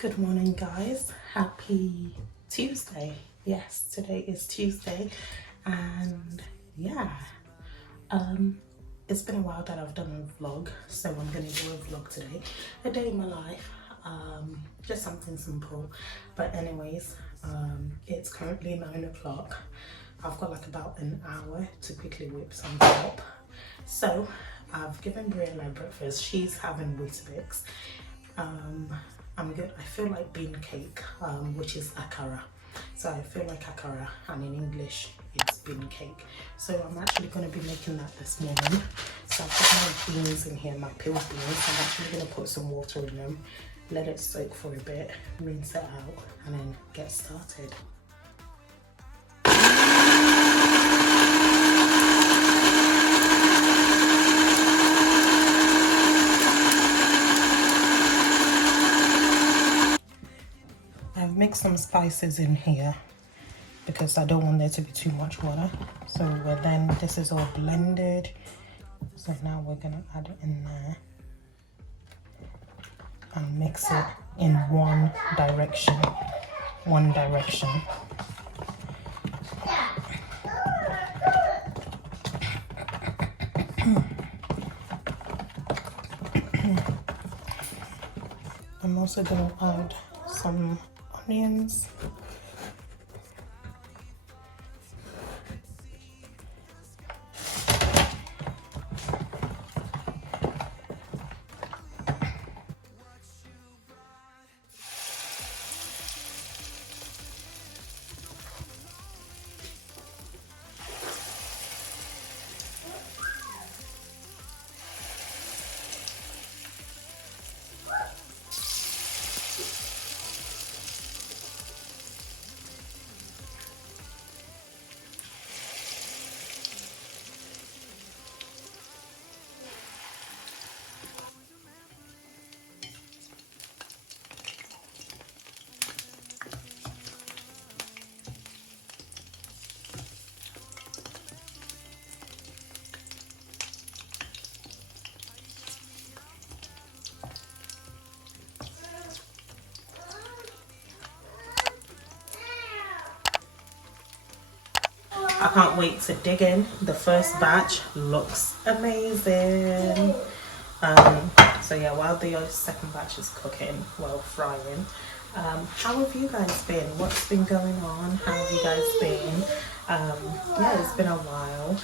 Good morning, guys. Happy Tuesday. Yes, today is Tuesday, and yeah, it's been a while that I've done a vlog, so I'm gonna do a vlog today. A day in my life, just something simple. But anyways, it's currently 9 o'clock. I've got like about an hour to quickly whip something up. So I've given Brianna breakfast. She's having Weetabix. I'm good. I feel like bean cake, which is akara. So I feel like akara, and in English it's bean cake. So I'm actually going to be making that this morning. So I've got my beans in here, my peeled beans. I'm actually going to put some water in them, let it soak for a bit, rinse it out, and then get started. I've mixed some spices in here because I don't want there to be too much water. So then this is all blended. So now we're gonna add it in there and mix it in one direction. I'm also gonna add some onions. I can't wait to dig in. The first batch looks amazing. So yeah, while the second batch is cooking, well, frying, how have you guys been? What's been going on? How have you guys been? Yeah, it's been a while.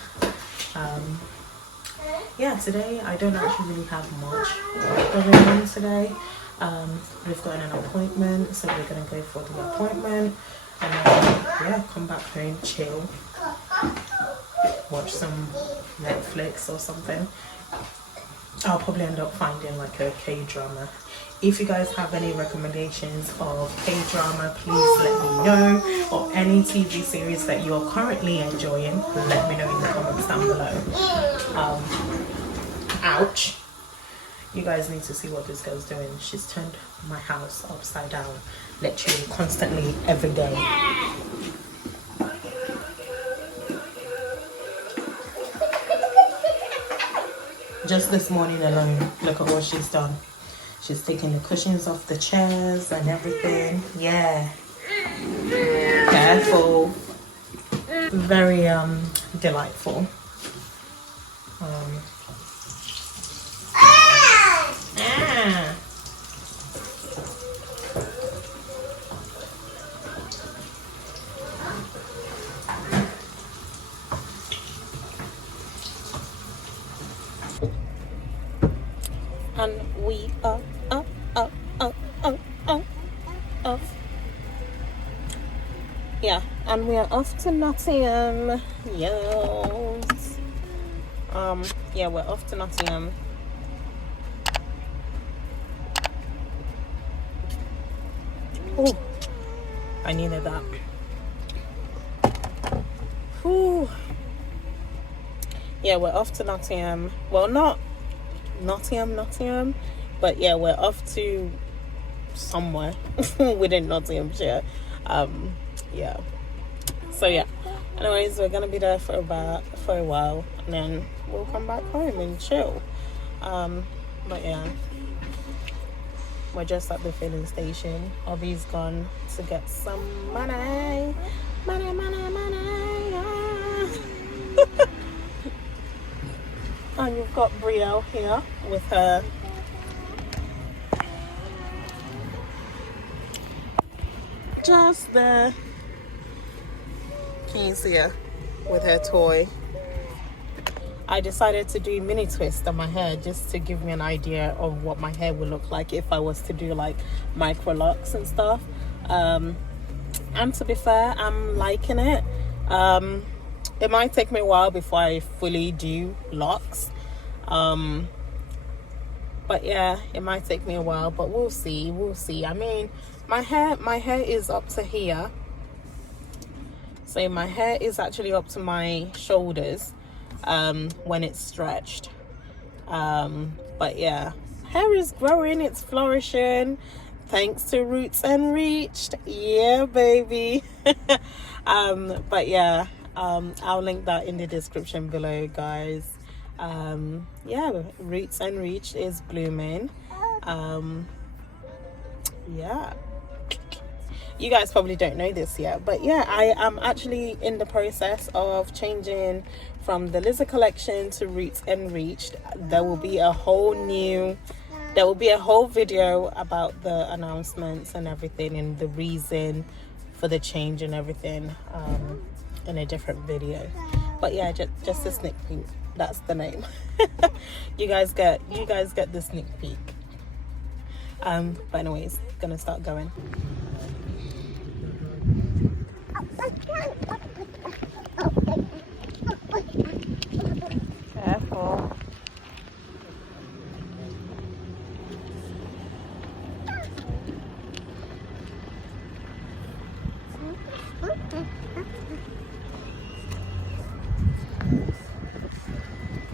Yeah, today I don't actually really have much going on today. We've got an appointment, so we're gonna go for the appointment, and then yeah, come back home, chill, watch some Netflix or something. I'll probably end up finding like a K-drama. If you guys have any recommendations of K-drama, please let me know, or any TV series that you are currently enjoying, let me know in the comments down below. Ouch. You guys need to see what this girl's doing. She's turned my house upside down, literally constantly every day. Just this morning alone, look at what she's done. She's taking the cushions off the chairs and everything. Yeah. Careful. Very delightful. And we are up. Yeah, and we are off to Nottingham. Yes. Yeah, we're off to Nottingham. Oh, I needed that. Whew. Yeah, we're off to Nottingham. Well, not Nottingham, but yeah, we're off to somewhere within Nottinghamshire. Yeah, so yeah, anyways, we're gonna be there for a while, and then we'll come back home and chill. But yeah, We're just at the filling station. Obi's gone to get some money. Money, money, money. Yeah. And you've got Brielle here with her just there. Can you see her with her toy? I decided to do mini twist on my hair just to give me an idea of what my hair would look like if I was to do like micro locks and stuff. And to be fair, I'm liking it. It might take me a while before I fully do locks. But yeah, it might take me a while, but we'll see. I mean, my hair is up to here. So my hair is actually up to my shoulders when it's stretched. But yeah, hair is growing, it's flourishing thanks to Roots and Reached. Yeah, baby. But yeah, I'll link that in the description below, guys. Yeah, Roots and Reached is blooming. Yeah, you guys probably don't know this yet, but yeah, I am actually in the process of changing from the Lizzie collection to Roots and Reached. There will be a whole video about the announcements and everything and the reason for the change and everything in a different video. But yeah, just a sneak peek. That's the name. you guys get the sneak peek. But anyways, gonna start going. Careful.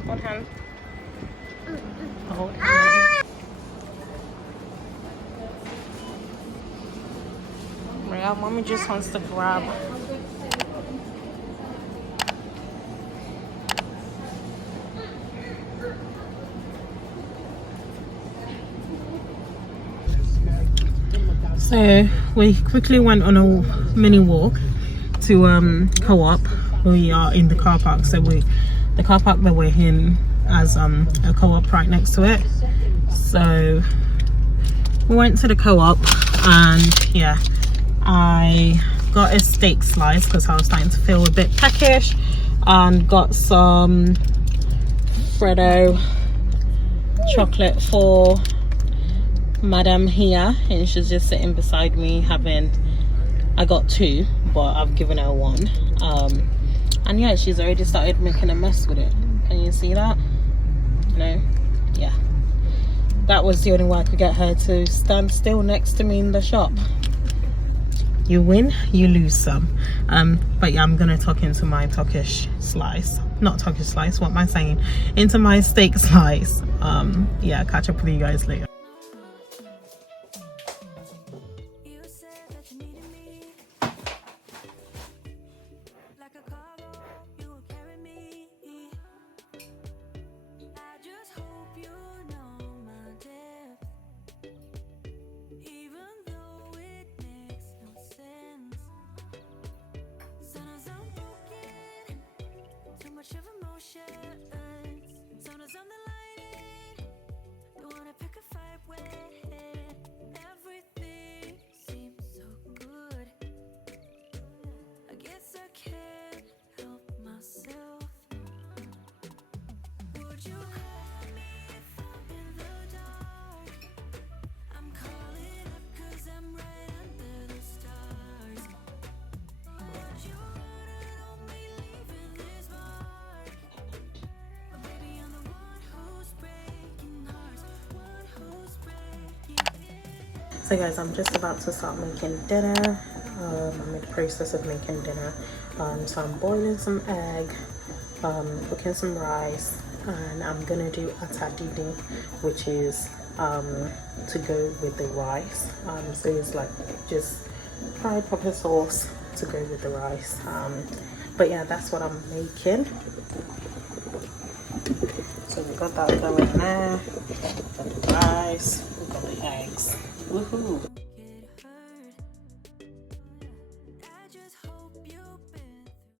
Hold hand. Hold hand. Yeah, mommy just wants to grab. So we quickly went on a mini walk to Co-op. We are in the car park, so the car park that we're in has a Co-op right next to it. So we went to the Co-op and yeah, I got a steak slice because I was starting to feel a bit peckish, and got some Freddo chocolate for Madam here, and she's just sitting beside me I got two, but I've given her one. And yeah, she's already started making a mess with it. Can you see that? No? Yeah, that was the only way I could get her to stand still next to me in the shop. You win, you lose some. But yeah, I'm gonna tuck into my Turkish slice. Not Turkish slice, what am I saying? Into my steak slice. Yeah, catch up with you guys later. So guys, I'm just about to start making dinner. I'm in the process of making dinner. So I'm boiling some egg, cooking some rice, and I'm gonna do atadidi, which is to go with the rice. So it's like just fried pepper sauce to go with the rice. But yeah, that's what I'm making. So we got that going there. Got the rice. for the eggs. Woohoo!